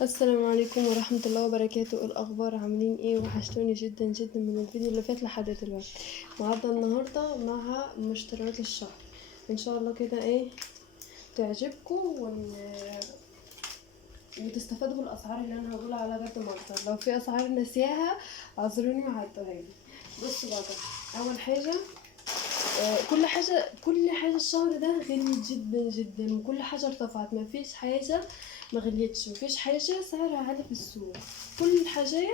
السلام عليكم ورحمة الله وبركاته. الأخبار عاملين ايه؟ وحشتوني جدا جدا من الفيديو اللي فات لحد دلوقتي. معدنا النهاردة مع مشتريات الشهر، ان شاء الله كده ايه تعجبكم وتستفادوا بالأسعار اللي انا هقول على قد ما اقدر. لو في أسعار نسيها اعذروني وعدوها لي. بصوا بقى، أول حاجة كل حاجة الشهر ده غليت جدا جدا، وكل حاجة ارتفعت. مفيش حاجة ما غليتش، مفيش حاجة سعرها عالي في السوق. كل الحاجات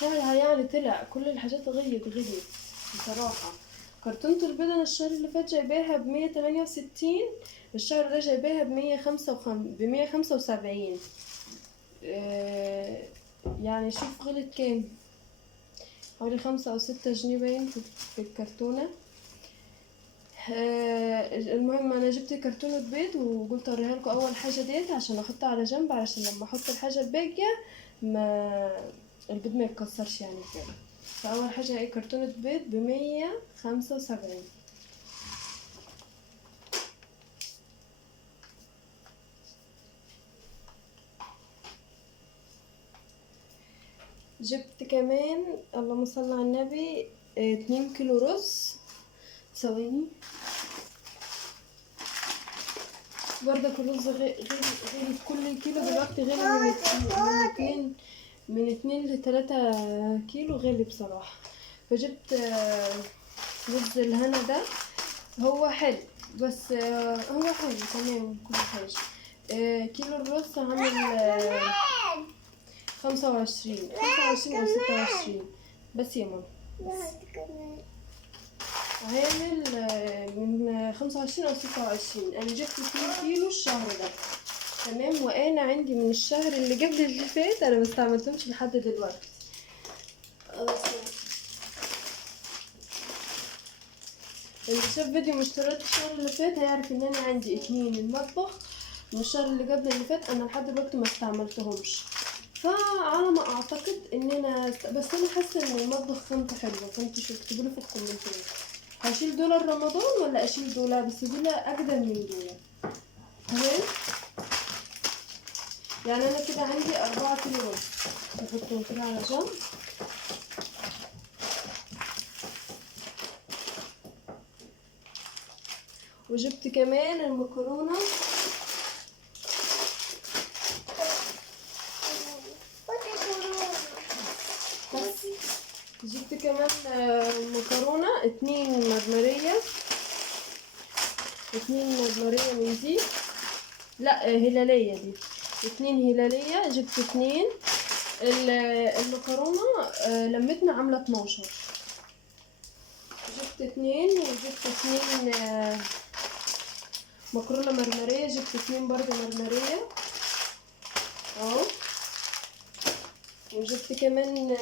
سعرها يعني طلع، كل الحاجات غليت بصراحة. كرتونة البيض انا الشهر اللي فات جايباها ب168، الشهر ده جايباها ب175. يعني شوف غلت كام، حوالي 5 أو 6 جنيه باين في الكرتونة. المهم انا جبت كرتونة بيض وقلت اوريها لكم اول حاجه ديت عشان احطها على جنب، علشان لما احط الحاجه الباقيه ما البيض ما يتكسرش يعني كده. فاول حاجه ايه، كرتونة بيض ب175. جبت كمان اللهم صل على النبي 2 كيلو رز. ثواني، برضك الرز غير في كل كيلو دلوقتي غير من 2 ل3 كيلو غالي بصراحة. فجبت رز الهنا ده، هو حلو بس هو حلو تمام كل حاجة. كيلو الرز عامل 25 أو 26 بس يا ماما، عامل من 25 أو 26. أنا جبت 2 كيلو الشهر ده تمام، وانا عندي من الشهر اللي قبل اللي فات انا ما استعملتهمش لحد دلوقتي. اللي شاف فيديو مشتريات الشهر اللي فات هيعرف ان انا عندي 2 المطبخ من الشهر اللي قبل اللي فات انا لحد دلوقتي ما استعملتهمش. فعلى ما اعتقد ان انا بس انا حاسه ان المطبخ خامته حلوه، فانتوا شو اكتبوا لي في الكومنتات هشيل دول رمضان ولا اشيل دول، بس دول اقدم من دول تمام. يعني انا كده عندي 4 كيلو رز، نحطهم كده على جنب. وجبت كمان المكرونة، بس جبت كمان مكرونة 2 مرمرية، 2 مرمرية من دي، لا هلالية دي، 2 هلالية. جبت 2 المكرونة لمتنا عاملة 12. جبت 2 وجبت 2 مكرونة مرمرية، جبت 2 برضه مرمرية اهو. وجبت كمان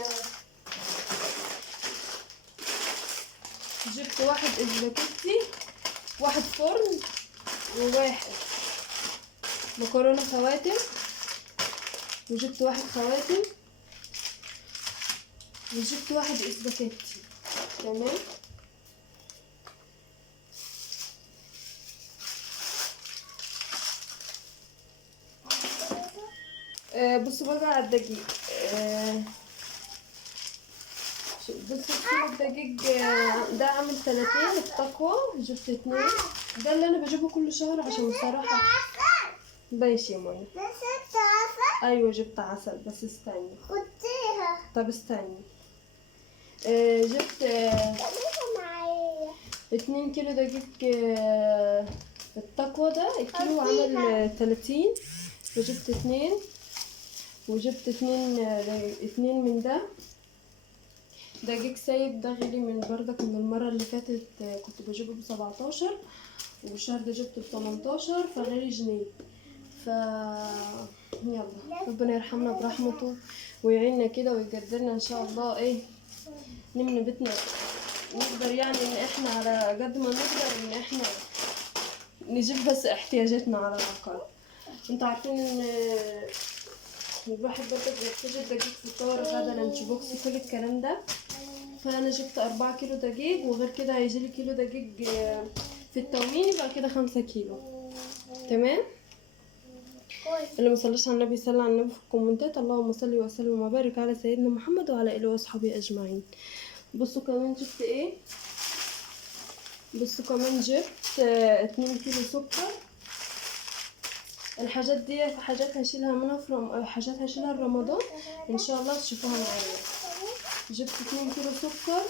جبت 1 اسباجيتي، 1 فرن، و1 مكرونة خواتم، وجبت 1 خواتم، وجبت 1 اسباجيتي تمام. بصوا بقى على الدقيق. بصوا كيلو الدقيق ده عامل 30 التقوى. جبت 2، ده اللي انا بجيبه كل شهر عشان بصراحة ماشي يا ماما. ايوه جبت عسل بس استني. طب استني. جبت 2 كيلو دقيق. التقوى ده الكيلو عامل 30، وجبت 2، وجبت 2 من ده دقيق سايب. ده غلي من بردك من المرة اللي فاتت، كنت بجيبه ب17 والشهر ده جبته ب18 فغلي جنيه. يلا ربنا يرحمنا برحمته ويعيننا كده ويقدرنا ان شاء الله ايه نملى بيتنا، نقدر يعني ان احنا على قد ما نقدر ان احنا نجيب بس احتياجاتنا على الاقل. انتوا عارفين ان الواحد برضه بيحتاج الدقيق فطار غدا لانش بوكس كل الكلام ده. فانا جبت 4 كيلو دقيق، وغير كده هيجيلي كيلو دقيق في التومين، يبقى كده 5 كيلو تمام. اللي ما صلىش على النبي صلى على النبي في الكومنتات. اللهم صل وسلم وبارك على سيدنا محمد وعلى اله واصحابه اجمعين. بصوا كمان جبت ايه، بصوا كمان جبت 2 كيلو سكر. الحاجات دي حاجات هشيلها منها حاجات هشيلها رمضان ان شاء الله تشوفوها معايا. جبت 2 كيلو سكر،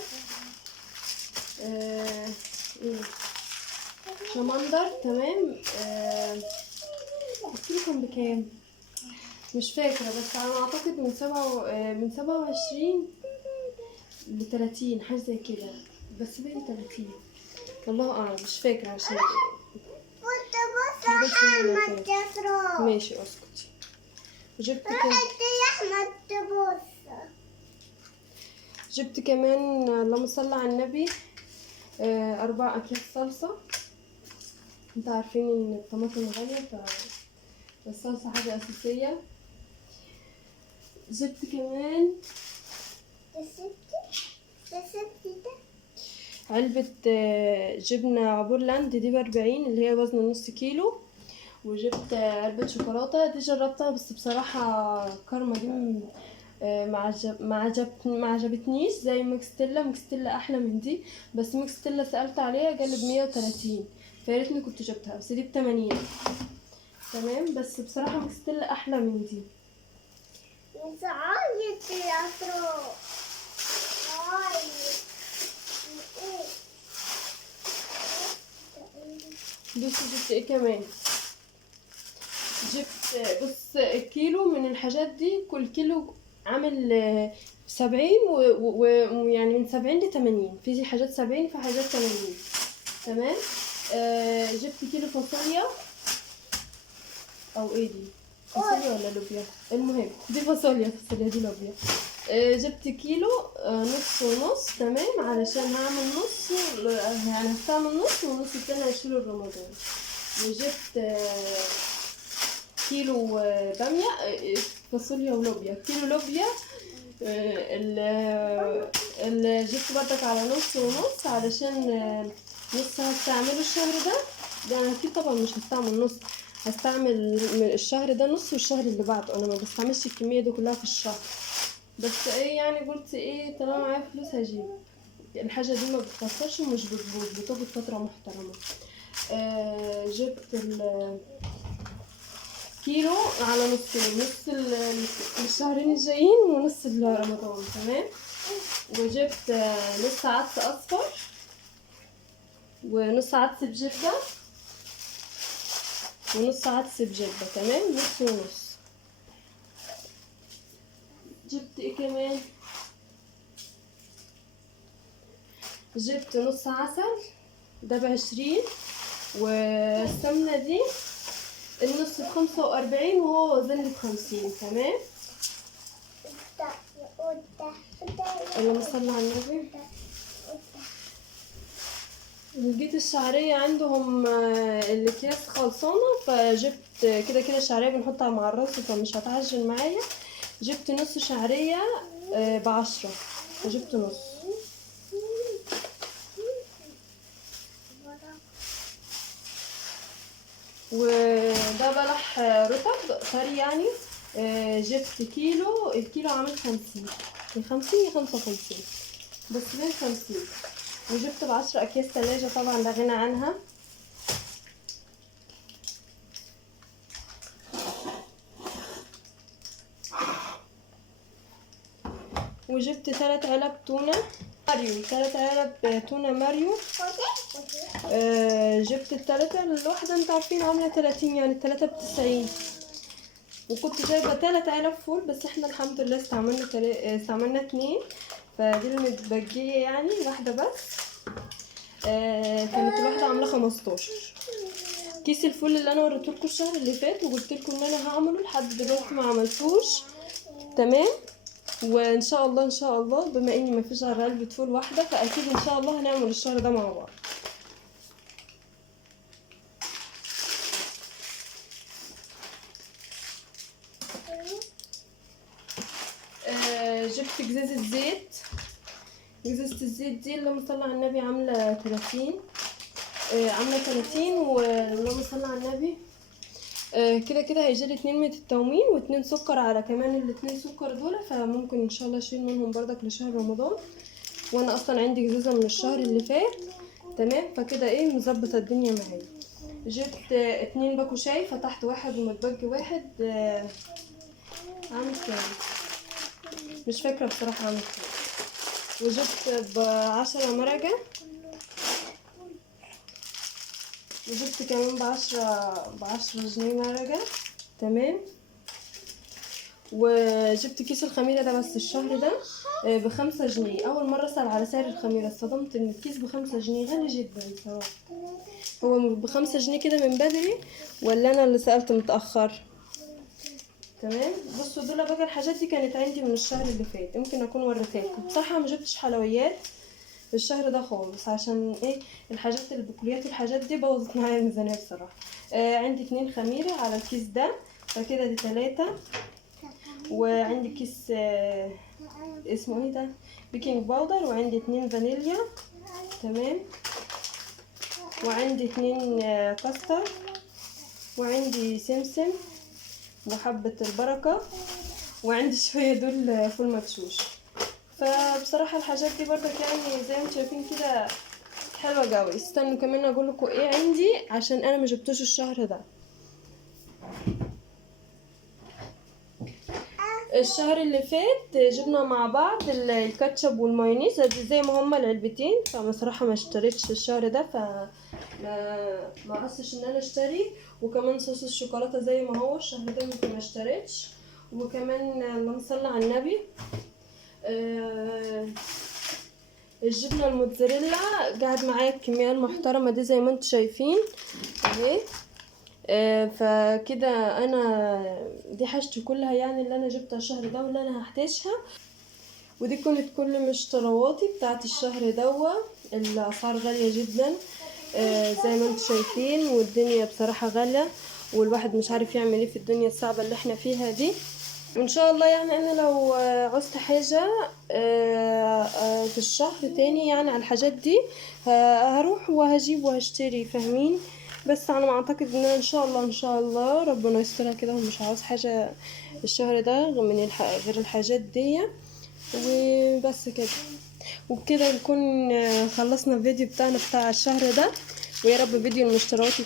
ايه شمندر، تمام. الكيلو كان بكام مش فاكره، بس انا اعتقد من 27 ل30 حاجه زي كده، بس باين 30 والله اعلم مش فاكره. عشان ماشي اسكتي. جبت جبت كمان اللهم صل على النبي 4 اكياس صلصه. انتوا عارفين ان الطماطم غاليه، فالصلصه حاجه اساسيه. جبت كمان علبة جبنة عبورلاند دي ب40 اللي هي وزن نص كيلو. وجبت علبة شوكولاتة دي جربتها، بس بصراحة كارما دي ما عجبتنيش زي ماكستيلا احلى من دي، بس ماكستيلا سألت عليها قال ب130، فياريتني كنت جبتها، بس دي ب80 تمام. بس بصراحة ماكستيلا احلى من دي. مش عايز الأطراف. بص جبت ايه كمان، جبت بص الكيلو من الحاجات دي، كل كيلو عامل 70 ويعني من 70 ل80، في حاجات 70 في حاجات 80 تمام. جبت كيلو فاصوليا او ايه دي، فاصوليا ولا لوبيا، المهم دي فاصوليا دي لوبيا. جبت كيلو نص ونص تمام، علشان هعمل نص يعني هستعمل نص والنص التاني هشيله رمضان. وجبت كيلو بامية، فاصوليا ولوبيا، كيلو لوبيا. جبت بردك على نص ونص، علشان نص هستعمله الشهر ده انا اكيد طبعا مش هستعمل نص، هستعمل الشهر ده نص والشهر اللي بعده، انا ما بستعملش الكمية دي كلها في الشهر، بس ايه يعني قلت ايه طالما معايا فلوس هجيب الحاجة دي، ما بتكسرش ومش بتبوظ، بتاخد فترة محترمة. جبت كيلو على نص كيلو، نص الشهرين الجايين ونص رمضان تمام. وجبت نص عدس اصفر ونص عدس بجبة ونص عدس بجبة تمام، نص ونص. جبت ايه كمان، جبت نص عسل ده ب20، والسمنة دي النص ب45 وهو وزن ب50 تمام. اللهم صل على النبي. لقيت الشعرية عندهم الاكياس خلصانة، فجبت كده الشعرية بنحطها مع الرز فمش هتعجن معايا. جبت نص شعرية ب10، وجبت نص. وده بلح رطب طري يعني. جبت كيلو، الكيلو عامل 50 يا 55 بس بين 50. وجبت ب10 اكياس ثلاجة طبعا لا غنى عنها. وجبت 3 علب تونة ماريو، 3 علب تونة ماريو. جبت التلاتة، الواحدة انتوا عارفين عاملة 30 يعني التلاتة ب90. وكنت جايبة 3 علب فول، بس احنا الحمد لله استعملنا 2، فدي المتبقية يعني واحدة بس. كانت الواحدة عاملة 15. كيس الفول اللي انا وريتهولكوا الشهر اللي فات وقلتلكوا ان انا هعمله، لحد دلوقتي ما عملتوش تمام. وان شاء الله بما اني ما فيش غير علبة فول واحدة، فاكيد ان شاء الله هنعمل الشهر ده مع بعض. جبت ازازة زيت، ازازة الزيت دي اللهم صل على النبي عاملة 30، واللهم صل على النبي كده كده هيجيلي 2 من التومين و2 سكر على كمان ال2 سكر دول، فممكن ان شاء الله اشيل منهم بردك لشهر رمضان. وانا اصلا عندي جزازه من الشهر اللي فات. تمام، فكده ايه مظبطه الدنيا معايا. جبت 2 باكو شاي، فتحت واحد ومتبقي واحد. عامل كام مش فاكره بصراحه عامل كام. وجبت ب10 مرقه، وجبت كمان ب10 جنيه مرقه. تمام. وجبت كيس الخميرة ده بس الشهر ده ب5 جنيه. أول مرة أسأل على سعر الخميرة، اتصدمت إن الكيس ب5 جنيه، غالي جدا بصراحة. هو ب5 جنيه كده من بدري ولا أنا اللي سألت متأخر؟ تمام. بصوا دول بقى الحاجات دي كانت عندي من الشهر اللي فات، يمكن أكون وريتهالكم. بصراحة ما جبتش حلويات الشهر ده خالص، عشان ايه الحاجات البقوليات والحاجات دي بوظت معايا الميزانية بصراحة. عندي 2 خميرة على الكيس ده، فكده دي 3. وعندي كيس اسمه ايه ده، بيكنج باودر. وعندي 2 فانيليا. تمام. وعندي 2 كاستر. وعندي سمسم وحبة البركة. وعندي شوية دول فول مدشوش. فبصراحة الحاجات دي برضك يعني زي ما انتم شايفين كده حلوة قوي. استنوا كمان اقول لكم ايه عندي عشان انا ما جبتوش الشهر ده. الشهر اللي فات جبنا مع بعض الكاتشب والمايونيز زي ما هما العلبتين، فبصراحة ما اشتريتش الشهر ده، ما قصش ان انا اشتري. وكمان صوص الشوكولاتة زي ما هو الشهر ده ما اشتريتش. وكمان اللهم صل على النبي الجبنة الموتزاريلا قاعد معايا الكمية المحترمة دي زي ما انتم شايفين اهي. فكده انا دي حاجتي كلها يعني اللي انا جبتها الشهر ده واللي انا هحتاجها. ودي كانت كل مشترواتي بتاعت الشهر دوا. الاسعار غالية جدا زي ما انتم شايفين، والدنيا بصراحة غالية، والواحد مش عارف يعمل ايه في الدنيا الصعبة اللي احنا فيها دي. وان شاء الله يعني انا لو عوزت حاجة في الشهر تاني يعني على الحاجات دي هروح وهجيب وهشتري، فاهمين؟ بس انا ما اعتقد ان أنا ان شاء الله ربنا يسترها كده، ومش عاوز حاجة الشهر ده من غير الحاجات دي. وبس كده. وبكده نكون خلصنا الفيديو بتاعنا بتاع الشهر ده. ويا رب فيديو المشتريات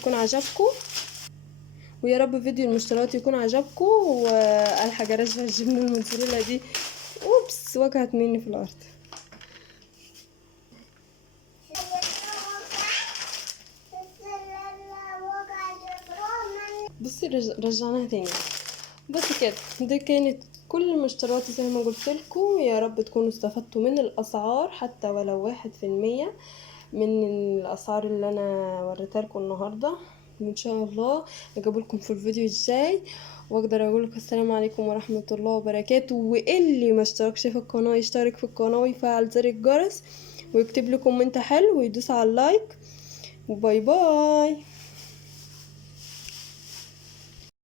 يكون عجبكم، والحاجة رشفة الجبنة الموتزاريلا دي اوبس وقعت مني في الارض. بصي رجعناها تاني. بس كده دي كانت كل المشتريات زي ما قلت لكم. يا رب تكونوا استفدتوا من الاسعار حتى ولو 1% من الاسعار اللي انا وريتها لكم النهارده. وان شاء الله اجيب لكم في الفيديو الجاي، واقدر اقول لكم السلام عليكم ورحمه الله وبركاته. واللي ما اشتركش في القناه يشترك في القناه ويفعل زر الجرس ويكتب لي كومنت حلو ويدوس على اللايك. وباي باي.